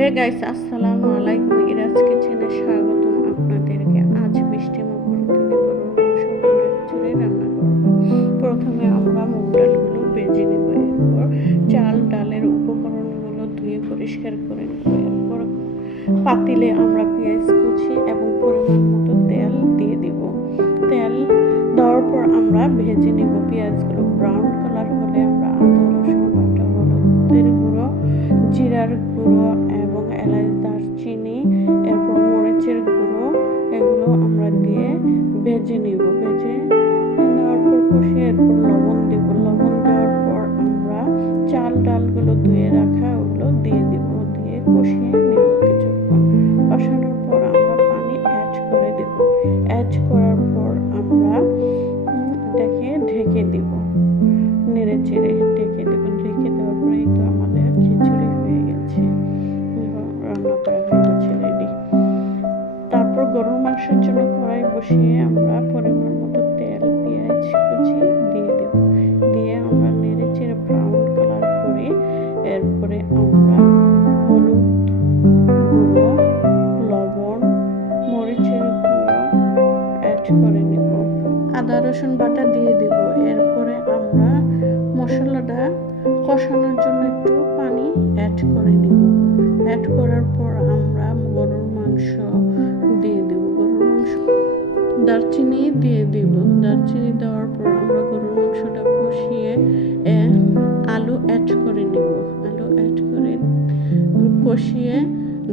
Hey guys, আসসালামু আলাইকুম। ইরাজ কিচেনে স্বাগতম আপনাদেরকে। আজ বৃষ্টিমুখর দিনে গরুর মাংস ভুনা খিচুড়ি রান্না করব। প্রথমে আমরা মুগ ডালগুলো ভেজে নেব। এরপর চাল ডালের উপকরণগুলো ধুয়ে পরিষ্কার করে নেব। এরপর পাতিলে আমরা পেঁয়াজ কুচি এবং পরিমাণ মতো তেল দিয়ে দিব। তেল দেওয়ার পর আমরা ভেজে নেব পেঁয়াজগুলো। ব্রাউন কালার হলে আমরা আদা রসুন বাটা, হলুদের গুঁড়ো, জিরার গুঁড়ো এবং এলাচ, দারচিনি, এরপর মরিচের গুঁড়ো, এগুলো আমরা দিয়ে ভেজে নিব। ভেজে নেওয়ার পর কষিয়ে এরপর লবণ দিব। লবণ দেওয়ার পর আমরা চাল ডালগুলো ধুয়ে রাখা ওগুলো দিয়ে দিব। দিয়ে কষিয়ে নিব কিছুক্ষণ। কষানোর পর আমরা পানি অ্যাড করে দেব। অ্যাড করার পর আমরা এটাকে ঢেকে দিব। নেড়ে চেড়ে ঢেকে দেব। ঢেকে দেওয়ার পরেই তো আমাদের খিচুড়ি হয়ে গেছে, রান্না করা হয়ে গেছে, রেডি। তারপর গরুর মাংসের জন্য কড়াই বসিয়ে আমরা পরিমাণ মতো তেল, পেঁয়াজ কুচি দিয়ে দেব। দিয়ে আমরা নেড়ে চেড়ে ব্রাউন কালার করে এরপরে আমরা হলুদ গুঁড়ো, লবণ, মরিচের গুঁড়ো অ্যাড করে নেব। আদা রসুন বাটা দিয়ে দেব। এরপরে আমরা মশলাটা কষানোর জন্য একটু পানি অ্যাড করে নেব। অ্যাড করার পর আমরা গরুর মাংস দিয়ে দেব। গরুর মাংস, দারচিনি দিয়ে দিব। দারচিনি দেওয়ার পর আমরা গরুর মাংসটা কষিয়ে আলু অ্যাড করে নেব। আলু অ্যাড করে কষিয়ে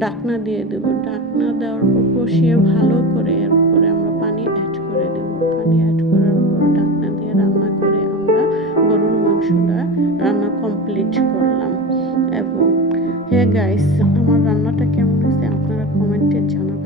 ঢাকনা দিয়ে দেব। ঢাকনা দেওয়ার পর কষিয়ে ভালো করে এরপরে আমরা পানি অ্যাড করে দেব। পানি অ্যাড করার পর ঢাকনা দিয়ে রান্না করে আমরা গরুর মাংসটা রান্না কমপ্লিট করলাম। এবং হে গাইস, আমার রান্নাটা কেমন হয়েছে আপনারা কমেন্টে জানাবেন।